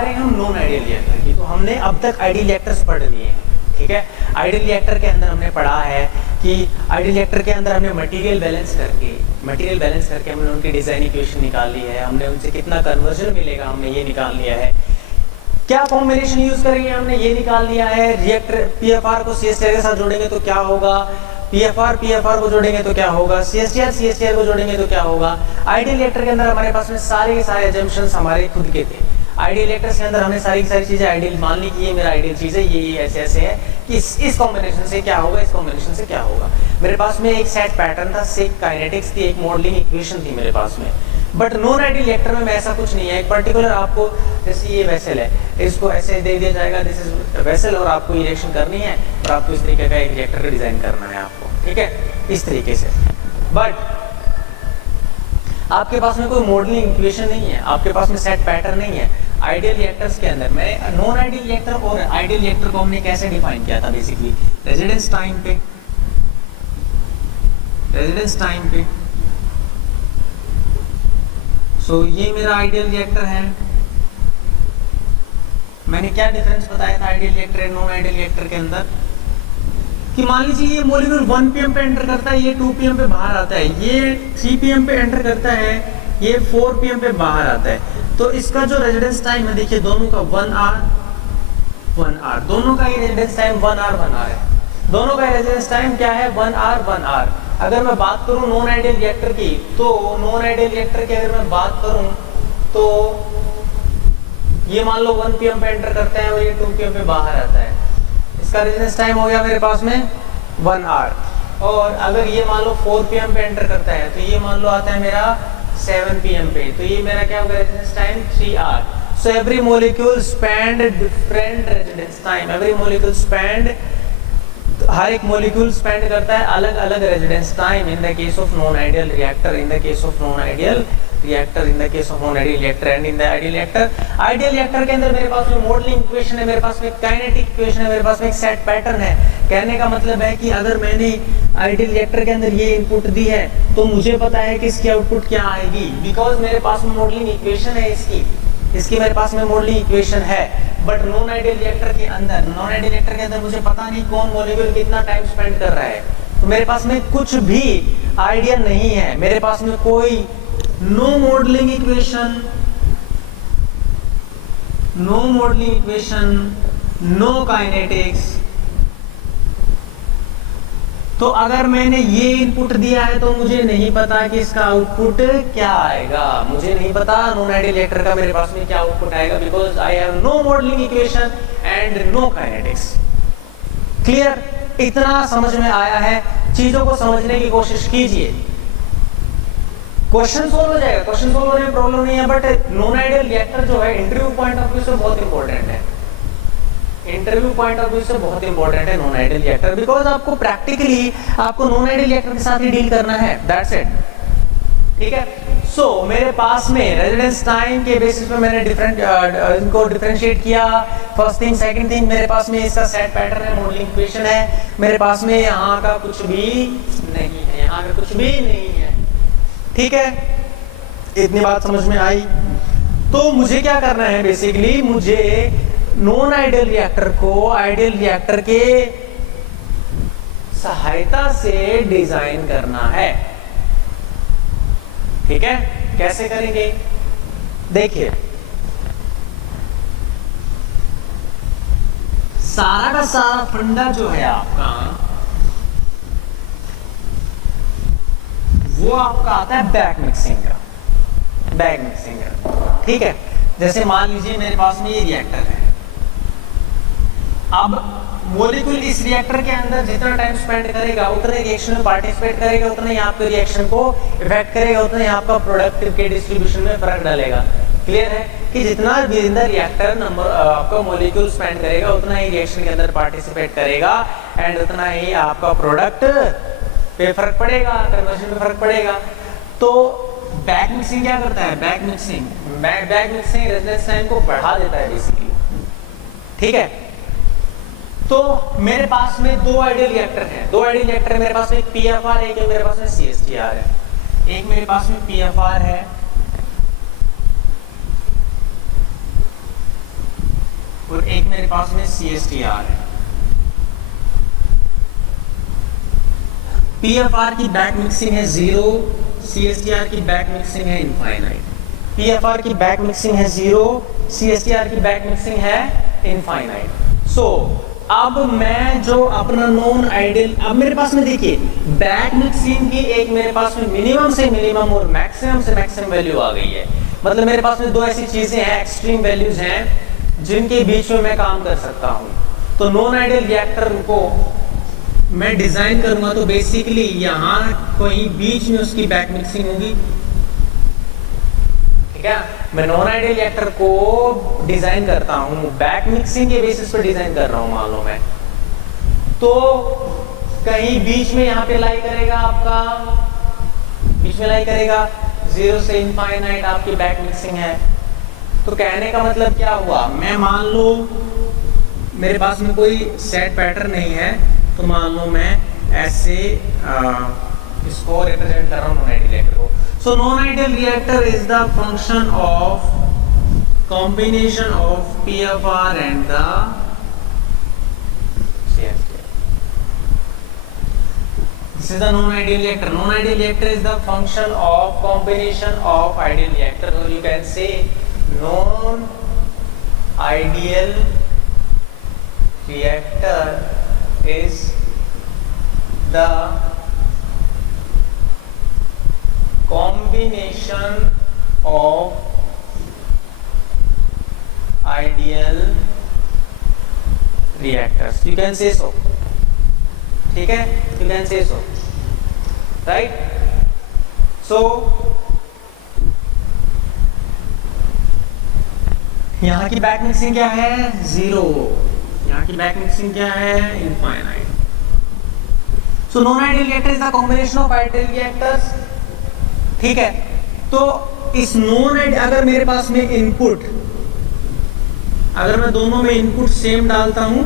करेंगे हम non ideal reactor की। तो हमने अब तक आइडियल रिएक्टर्स पढ़ लिए हैं, ठीक है। आइडियल रिएक्टर के अंदर हमने पढ़ा है कि आइडियल रिएक्टर के अंदर हमने मटेरियल बैलेंस करके हमने उनकी डिजाइन इक्वेशन निकाल ली है, हमने उनसे कितना कन्वर्जन मिलेगा हमने ये निकाल लिया है, क्या कॉम्बिनेशन यूज करेंगे हमने ये निकाल लिया है, रिएक्टर पीएफआर को सीएसटीआर के साथ जोड़ेंगे तो क्या होगा, पीएफआर को जोड़ेंगे तो क्या होगा, सीएसटीआर को जोड़ेंगे तो क्या होगा। आइडियल रिएक्टर के अंदर हमारे पास में सारे के सारे अजम्पशंस हमारे खुद के थे। आइडियल रिएक्टर्स के अंदर हमने सारी की सारी चीजें आइडियल मान ली कि ये मेरा आइडियल चीज है, ये ऐसे ऐसे है कि इस कॉम्बिनेशन से क्या होगा, इस कॉम्बिनेशन से क्या होगा। मेरे पास में एक सेट पैटर्न था, एक काइनेटिक्स थी, एक मॉडलिंग इक्वेशन थी मेरे पास में। बट नॉन आइडियल रिएक्टर में ऐसा कुछ नहीं है। एक पर्टिकुलर आपको, जैसे ये वेसल है, इसको ऐसे दे दिया जाएगा, दिस इज वेसल, और आपको ये रिएक्शन करनी है और आपको इस तरीके का एक रिएक्टर का डिजाइन करना है आपको, ठीक है, इस तरीके से। बट आपके पास में कोई मॉडलिंग इक्वेशन नहीं है, आपके पास में सेट पैटर्न नहीं है। आइडियल रिएक्टर्स के अंदर मैं नॉन आइडियल रिएक्टर और आइडियल रिएक्टर को हमने कैसे डिफाइन किया था, बेसिकली रेजिडेंस टाइम पे। सो ये मेरा आइडियल रिएक्टर है। मैंने क्या डिफरेंस बताया था आइडियल रिएक्टर और नॉन आइडियल रिएक्टर के अंदर, कि मान लीजिए ये मॉलिक्यूल 1 pm पे एंटर करता है, ये 2 pm पे बाहर आता है, ये 3 pm पे एंटर करता है, ये 4 pm पे बाहर आता है। तो इसका जो रेजिडेंस टाइम है, देखिए दोनों का 1 आवर, दोनों का ये रेजिडेंस टाइम 1 आवर है। दोनों का रेजिडेंस टाइम क्या है, 1 आवर। अगर मैं बात करूं नॉन आइडियल रिएक्टर की, तो नॉन आइडियल रिएक्टर की अगर मैं बात करूं तो ये मान लो 1 pm पे एंटर करते हैं और ये 2 pm पे बाहर आता है, इसका रेजिडेंस टाइम हो गया मेरे पास में 1 आवर। और अगर ये मान लो 4 pm पे एंटर करता है, तो ये मान लो आता है मेरा 7 pm पे, तो ये मेरा क्या होगा, residence time 3 hour. So every molecule spend different residence time, every molecule spend, हर एक मॉलिक्यूल स्पेंड करता है अलग अलग residence time in the case of non ideal reactor, in the case of non ideal reactor, in the case of non ideal reactor and in the ideal reactor. Ideal reactor के अंदर मेरे पास में modelling equation है, मेरे पास में kinetic equation है, मेरे पास में एक सेट पैटर्न है। कहने का मतलब है कि अगर मैंने आइडियल रिएक्टर के अंदर ये इनपुट दी है तो मुझे पता है कि इसकी आउटपुट क्या आएगी, बिकॉज मेरे पास में मॉडलिंग इक्वेशन है, इसकी मेरे पास में मॉडलिंग इक्वेशन है। बट नॉन आइडियल रिएक्टर के अंदर मुझे पता नहीं कौन मॉलिक्यूल कितना टाइम स्पेंड कर रहा है, तो मेरे पास में कुछ भी आइडिया नहीं है, मेरे पास में कोई no modelling equation, no kinetics. तो अगर मैंने ये इनपुट दिया है तो मुझे नहीं पता कि इसका आउटपुट क्या आएगा, मुझे नहीं पता नॉन आइडियल रिएक्टर का मेरे पास में क्या आउटपुट आएगा, because I have no modelling equation and no kinetics. Clear? इतना समझ में आया है? चीजों को समझने की कोशिश कीजिए, क्वेश्चन सोल्व हो जाएगा, क्वेश्चन सोल्व होने में प्रॉब्लम नहीं है। बट नॉन आइडियल रिएक्टर जो है इंटरव्यू पॉइंट ऑफ व्यू से बहुत इंपॉर्टेंट है, इंटरव्यू पॉइंट ऑफ व्यू से बहुत इंपॉर्टेंट है नॉन आइडियल रिएक्टर, बिकॉज आपको प्रैक्टिकली आपको नॉन आइडियल रिएक्टर के साथ ही डील करना है, दैट्स इट, ठीक है। सो मेरे पास में रेजिडेंस टाइम के बेसिस पे मैंने इनको डिफरेंशिएट किया। फर्स्ट थिंग, सेकंड थिंग, मेरे पास में इसका सेट पैटर्न है, मॉडलिंग इक्वेशन है, मेरे पास में यहाँ का कुछ भी नहीं है, यहाँ का कुछ भी नहीं है, ठीक है। इतनी बात समझ में आई? तो मुझे क्या करना है, बेसिकली मुझे नॉन आइडियल रिएक्टर को आइडियल रिएक्टर के सहायता से डिजाइन करना है, ठीक है। कैसे करेंगे? देखिए, सारा का सारा फंडा जो है आपका, वो आपका आता है बैक मिक्सिंग का, ठीक है। जैसे मान लीजिए मेरे पास में ये रिएक्टर है, अब मॉलिक्यूल इस रिएक्टर के अंदर जितना टाइम स्पेंड करेगा उतने रिएक्शन में पार्टिसिपेट करेगा, उतना ही आपके रिएक्शन को इफेक्ट करेगा, उतना ही आपका प्रोडक्ट के डिस्ट्रीब्यूशन में फर्क डालेगा। क्लियर है कि जितना भी अंदर रिएक्टर नंबर आपका मॉलिक्यूल स्पेंड करेगा उतना ही रिएक्शन के अंदर पार्टिसिपेट करेगा एंड उतना ही आपका प्रोडक्ट पे फर्क पड़ेगा, कन्वर्जन पे फर्क पड़ेगा। तो बैक मिक्सिंग क्या करता है? बैक मिक्सिंग रेजिडेंस टाइम को बढ़ा देता है बेसिकली, ठीक है। तो मेरे पास में दो आइडियल रिएक्टर है, मेरे पास में एक पीएफआर है, एक मेरे पास में सीएसटीआर है। एक मेरे पास में पीएफआर है एक मेरे पास में CSTR है। PFR की बैक मिक्सिंग है 0, CSTR की बैक मिक्सिंग है इनफाइनाइट। PFR की बैक मिक्सिंग है 0, CSTR की बैक मिक्सिंग है इनफाइनाइट। सो अब मैं जो अपना नॉन आइडियल, अब मेरे पास में देखिए बैक मिक्सिंग की एक मेरे पास में मिनिमम से मिनिमम और मैक्सिमम से मैक्सिमम वैल्यू आ गई है। मतलब मेरे पास में दो ऐसी चीजें हैं, एक्सट्रीम वैल्यूज हैं जिनके बीच में मैं काम कर सकता हूं। तो नॉन आइडियल रिएक्टर को मैं डिजाइन करूंगा तो बेसिकली यहां कहीं बीच में उसकी बैक मिक्सिंग होगी, ठीक है। मैं नॉन आइडियल रिएक्टर को डिजाइन करता हूं, बैक मिक्सिंग के बेसिस पर डिजाइन कर रहा हूं मान लो मैं, तो कहीं बीच में यहां पे लाई करेगा, आपका बीच में लाई करेगा 0 से इनफाइनाइट आपकी बैक मिक्सिंग है। तो कहने का मतलब क्या हुआ, मैं मान लो मेरे पास में कोई सेट पैटर्न नहीं है, तो मान लो मैं ऐसे इसको रिप्रेजेंट कर रहा हूं नॉन आइडियल रिएक्टर को। So non ideal reactor is the function of combination of PFR and the CSTR। This is the non ideal reactor. Non ideal reactor is the function of combination of ideal reactor, और you can say non ideal reactor is the combination of ideal reactors. You can say so. ठीक है, you can say so, right? So यहाँ की back mixing क्या है 0, यहाँ की back mixing क्या है infinite. So non ideal reactor is the combination of ideal reactors, ठीक है। तो इस नॉन आइडियल, अगर मेरे पास में इनपुट, अगर मैं दोनों में इनपुट सेम डालता हूं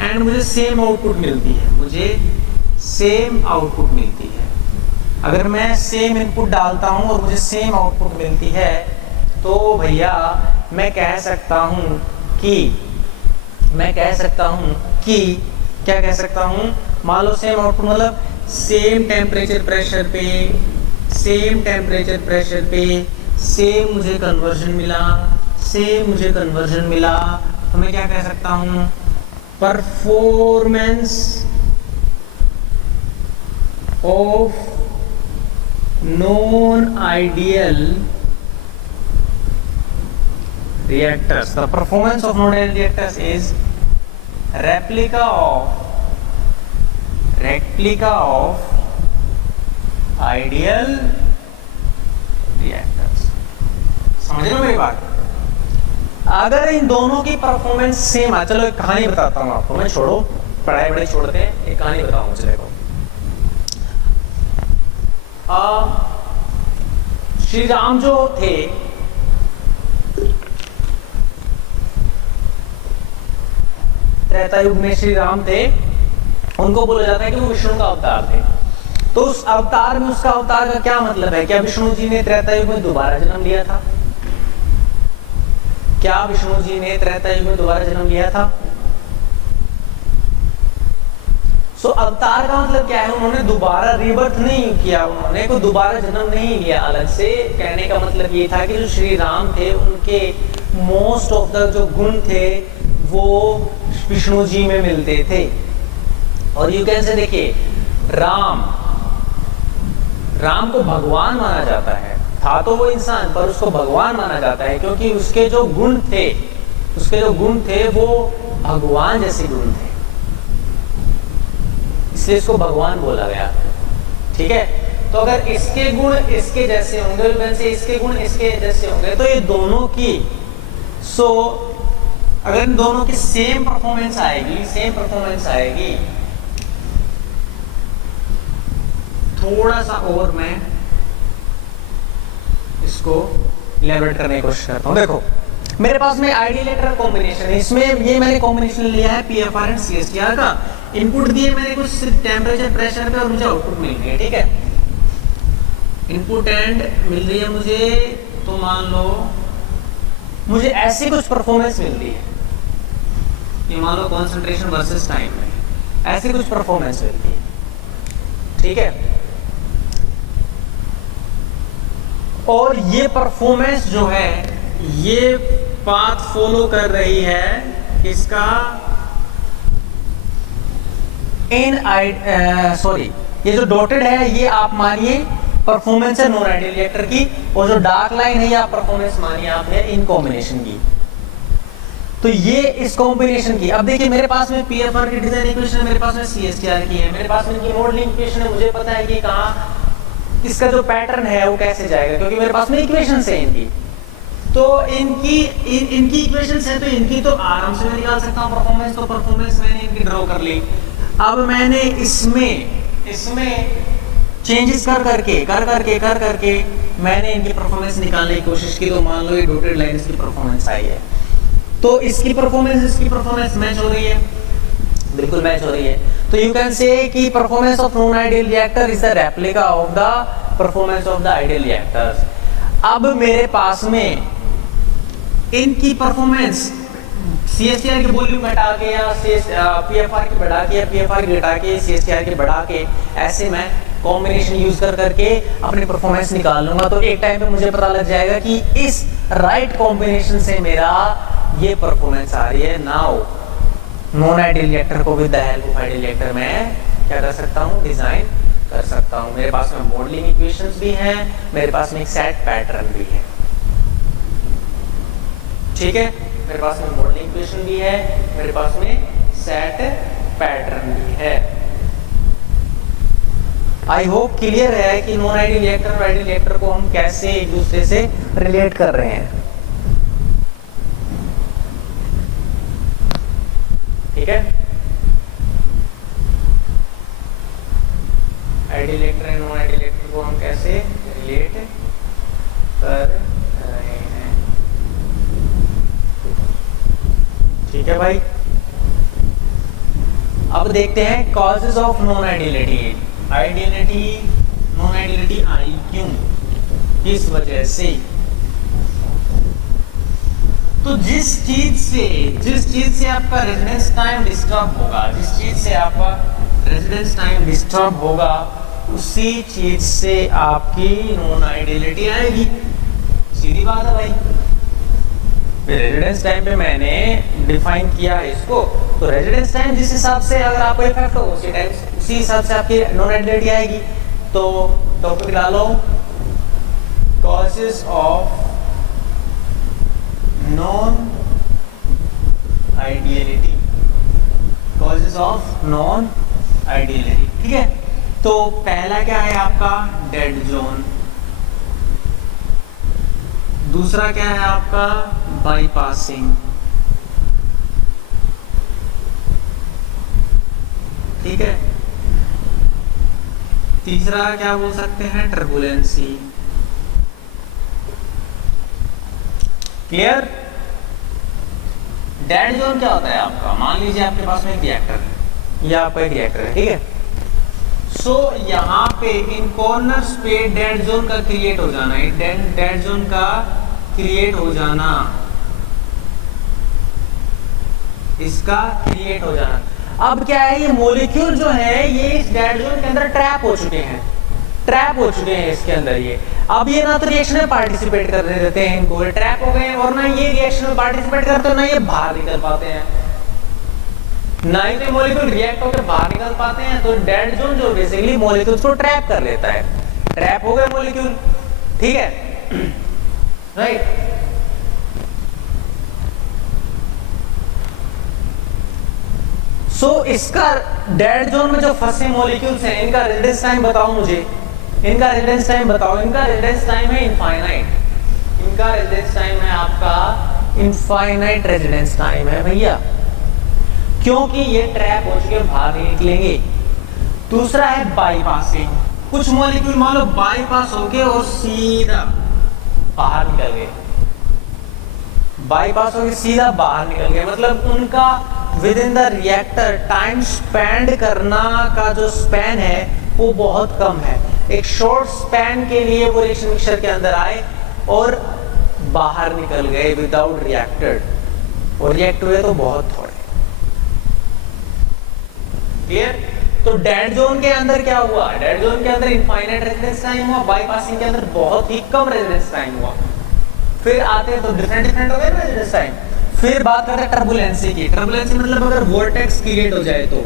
एंड मुझे सेम आउटपुट मिलती है, मुझे सेम आउटपुट मिलती है, अगर मैं सेम इनपुट डालता हूं और मुझे सेम आउटपुट मिलती है, तो भैया मैं कह सकता हूं कि क्या कह सकता हूं, मान लो सेम आउटपुट मतलब सेम टेम्परेचर प्रेशर पे सेम मुझे कन्वर्जन मिला, तो मैं क्या कह सकता हूं, performance of non ideal reactors, the performance of non-ideal reactors is replica of ideal reactors। समझ रहे हो मेरी बात? अगर इन दोनों की परफॉर्मेंस सेम है, चलो एक कहानी बताता हूँ आपको, मैं छोड़ो पढ़ाई बड़े छोड़ते हैं, एक कहानी बताऊँ मुझे। देखो श्री राम जो थे, त्रेता युग में श्री राम थे, उनको बोला जाता है कि वो विष्णु का अवतार थे। तो उस अवतार में, उसका अवतार का क्या मतलब है, क्या विष्णु जी ने त्रेता युग में दोबारा जन्म लिया था? क्या विष्णु जी ने त्रेता युग में दोबारा जन्म लिया था? सो अवतार का मतलब क्या है, उन्होंने दोबारा रिबर्थ नहीं किया, उन्होंने कोई दोबारा जन्म नहीं लिया अलग से। कहने का मतलब ये था कि जो श्री राम थे उनके मोस्ट ऑफ द जो गुण थे वो विष्णु जी में मिलते थे। और यू कैन से देखिए राम को भगवान माना जाता है, था तो वो इंसान पर उसको भगवान माना जाता है, क्योंकि उसके जो गुण थे वो भगवान जैसे गुण थे, इसलिए इसको भगवान बोला गया, ठीक है। तो अगर इसके गुण इसके जैसे होंगे, इसके गुण इसके जैसे होंगे, तो ये दोनों की अगर इन दोनों की सेम परफॉर्मेंस आएगी, थोड़ा सा और मैं इसको इलैबोरेट करने की कोशिश करता हूं। देखो मेरे पास में आइडियल रिएक्टर कॉम्बिनेशन है, इसमें ये मैंने कॉम्बिनेशन लिया है PFR एंड CSTR का, इनपुट दिए मैंने कुछ टेम्परेचर प्रेशर पे और मुझे आउटपुट मिल रही है, ठीक है। इनपुट एंड मिल रही है मुझे, तो मान लो मुझे ऐसी कुछ परफॉर्मेंस मिल रही है, ये मान लो कॉन्सेंट्रेशन वर्सेस टाइम में, ऐसी कुछ परफॉर्मेंस मिलती है, ठीक है। और ये परफॉर्मेंस जो है ये पाथ फॉलो कर रही है इसका ये जो डॉटेड है ये आप मानिए परफॉर्मेंस है नॉन आइडियल रिएक्टर की, और जो डार्क लाइन है ये आप परफॉर्मेंस मानिए आपने इन कॉम्बिनेशन की। तो ये इस कॉम्बिनेशन की, अब देखिए मेरे पास में पीएफआर की डिजाइन इक्वेशन है, मेरे पास में सीएसटीआर की है, मेरे पास में इनकी मॉडलिंग इक्वेशन है, मुझे पता है कि कहाँ इसका जो पैटर्न है वो कैसे जाएगा, क्योंकि मेरे पास में इक्वेशंस है इनकी। तो इनकी इक्वेशंस है, तो इनकी तो आराम से मैं निकाल सकता हूँ परफॉर्मेंस। तो परफॉर्मेंस मैंने इनकी ड्रॉ कर ली। अब मैंने इसमें चेंजेस कर करके मैंने इनकी परफॉर्मेंस निकालने की कोशिश की। तो मान लो ये डॉटेड लाइन इसकी परफॉर्मेंस आई है, तो इसकी परफॉर्मेंस मैच हो रही है, बिल्कुल मैच हो रही है। तो यू कैन से कि performance of non ideal reactor is the replica of the performance of the ideal reactors. अब मेरे पास में इनकी परफॉर्मेंस सीएसटीआर की वॉल्यूम घटा के या पीएफआर की बढ़ा के या पीएफआर की घटा के सीएसटीआर की बढ़ा के, ऐसे मैं कॉम्बिनेशन यूज करके अपनी परफॉर्मेंस निकाल लूंगा। तो एक टाइम पे मुझे पता लग जाएगा कि इस राइट कॉम्बिनेशन से मेरा ये परफॉर्मेंस आ रही है। नाउ नॉन आइडियल रिएक्टर को with the help of ideal reactor मैं क्या कर सकता हूँ, डिजाइन कर सकता हूँ। मेरे पास में मॉडलिंग इक्वेशंस भी हैं, मेरे पास में एक सेट पैटर्न भी है, ठीक है। मेरे पास में मॉडलिंग इक्वेशन भी है, मेरे पास में सेट पैटर्न भी है। आई होप क्लियर है कि नॉन आइडियल रिएक्टर और आइडियल रिएक्टर को हम कैसे एक दूसरे से रिलेट कर रहे हैं, ठीक है। Ideal reactor and non ideal reactor को हम कैसे रिलेट कर रहे हैं, ठीक है भाई। अब देखते हैं causes of non ideality. Non ideality आई क्यों, किस वजह से? तो जिस चीज से आपका रेजिडेंस टाइम डिस्टर्ब होगा, उसी चीज से आपकी नॉन आइडियलिटी आएगी, सीधी बात है भाई। रेजिडेंस टाइम पे मैंने डिफाइन किया है इसको, तो रेजिडेंस टाइम जिस हिसाब से अगर आपको इफेक्ट हो उसी हिसाब से आपकी नॉन आइडियलिटी आएगी। तो टॉपिक डालो कॉजेस ऑफ नॉन आइडियलिटी, ठीक है। तो पहला क्या है आपका डेड जोन, दूसरा क्या है आपका बाईपासिंग, ठीक है। तीसरा क्या बोल सकते हैं, टर्बुलेंसी। क्लियर? डेड जोन क्या होता है आपका, मान लीजिए आपके पास में एक रिएक्टर है, ये आपका एक रिएक्टर है, ठीक है। सो यहाँ पे इन कॉर्नर्स पे डेड जोन का क्रिएट हो जाना है, डेड जोन का क्रिएट हो जाना, इसका क्रिएट हो जाना। अब क्या है, ये मॉलिक्यूल जो है ये इस डेड जोन के अंदर ट्रैप हो चुके हैं इसके अंदर। ये अब ये ना तो रिएक्शन में पार्टिसिपेट कर देते हैं, इनको ट्रैप हो गए हैं, और ना ये रिएक्शन में पार्टिसिपेट करते हैं, ना ये बाहर निकल पाते हैं, ना ही तो मॉलिक्यूल रिएक्ट होकर बाहर निकल पाते हैं। तो डेड जोन जो बेसिकली मॉलिक्यूल्स को ट्रैप कर लेता है, ट्रैप हो गए मॉलिक्यूल, ठीक है, राइट। सो इसका डेड जोन में जो फंसे मॉलिक्यूल्स हैं, इनका रेजिडेंस टाइम बताओ मुझे, इनका रेजिडेंस टाइम है इनफाइनाइट, इनका रेजिडेंस टाइम है आपका इनफाइनाइट रेजिडेंस टाइम है भैया, क्योंकि ये ट्रैप हो चुके बाहर नहीं निकलेंगे। दूसरा है बाईपासिंग, कुछ मॉलिक्यूल मान लो बाईपास हो गए और सीधा बाहर निकल गए, बाईपास हो गए सीधा बाहर निकल गए, मतलब उनका with in the reactor time spend करना का जो स्पैन है वो बहुत कम है। एक शॉर्ट स्पैन के लिए वो रिएक्शन मिक्सचर के अंदर आए और बाहर निकल गए विदाउट रिएक्टेड, और रिएक्ट हुए तो बहुत थोड़े, क्लियर? तो डेड जोन के अंदर क्या हुआ? डेड जोन के अंदर इनफाइनाइट रेजिडेंस टाइम हुआ, बाईपासिंग के अंदर बहुत ही कम रेजिडेंस टाइम हुआ। फिर आते हैं तो डिफरेंट हो गए ना रेजिडेंस टाइम। फिर बात करते हैं टर्बुलेंसी की। टर्बुलेंसी मतलब अगर वोर्टेक्स क्रिएट हो जाए तो,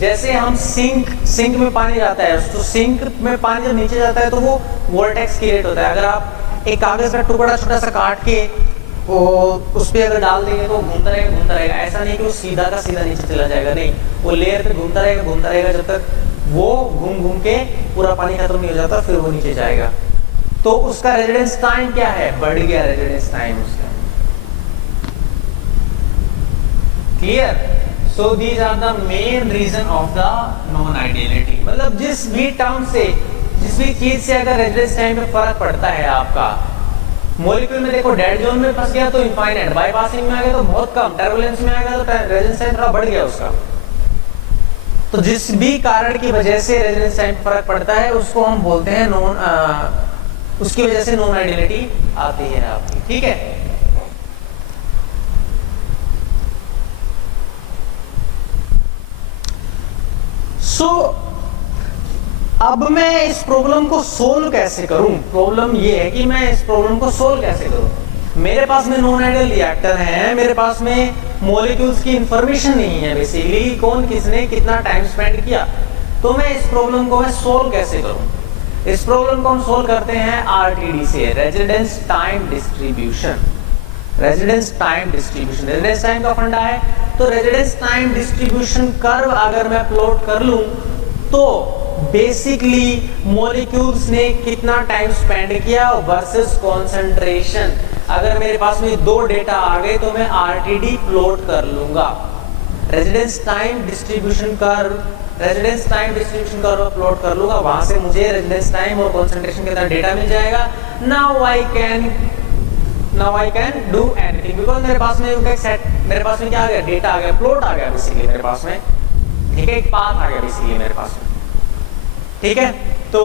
जैसे हम सिंक में पानी जाता है, तो सिंक में पानी जब नीचे जाता है तो वो वोर्टेक्स क्रिएट होता है। अगर आप एक कागज का टुकड़ा छोटा सा काट के वो उस पर अगर डाल देंगे तो घूमता रहेगा। ऐसा नहीं कि वो सीधा का सीधा नीचे चला जाएगा, नहीं, वो लेयर पे घूमता रहेगा जब तक वो घूम के पूरा पानी खत्म नहीं हो जाता, फिर वो नीचे जाएगा। तो उसका रेजिडेंस टाइम क्या है? बढ़ गया रेजिडेंस टाइम उसका। Clear? So these are the main reason of the non ideality. मतलब जिस भी टर्म से, जिस भी चीज से अगर रेजिडेंस टाइम पे फर्क पड़ता है आपका, मॉलिक्यूल में देखो डेड जोन में फंस गया तो इनफाइनाइट, बाईपासिंग में आ गया तो बहुत कम, टर्बुलेंस में आ गया तो रेजिडेंस टाइम थोड़ा बढ़ गया उसका। तो जिस भी कारण की वजह से रेजिडेंस टाइम फर्क पड़ता है उसको हम बोलते हैं उसकी वजह से नॉन आइडियलिटी आती है आपकी। ठीक है? अब मैं इस प्रॉब्लम को सोल्व कैसे करूं? प्रॉब्लम ये है कि मैं इस प्रॉब्लम को सोल्व कैसे करूं। मेरे पास में नॉन आइडियल रिएक्टर है, मेरे पास में मॉलिक्यूल्स की इंफॉर्मेशन नहीं है, बेसिकली कौन किसने कितना टाइम स्पेंड किया। तो मैं इस प्रॉब्लम को मैं सोल्व कैसे करूं? इस प्रॉब्लम को हम सोल्व करते हैं आरटीडी से, residence time distribution. Residence time का फंडा है। तो रेजिडेंस टाइम डिस्ट्रीब्यूशन कर्व अगर मैं प्लॉट कर लूं तो बेसिकली मॉलिक्यूल्स ने कितना टाइम स्पेंड किया वर्सेस कॉन्सेंट्रेशन। अगर मेरे पास में दो डेटा आ गए तो मैं आरटीडी प्लॉट कर लूंगा। Residence time distribution curve plot कर लूंगा, वहां से मुझे रेजिडेंस टाइम और कॉन्सेंट्रेशन के डेटा मिल जाएगा। Now I can do anything because मेरे पास में क्या आ गया? डेटा आ गया, प्लॉट आ गया बेसिकली मेरे पास में। ठीक है, एक पाथ आ गया बेसिकली मेरे पास में। ठीक है? तो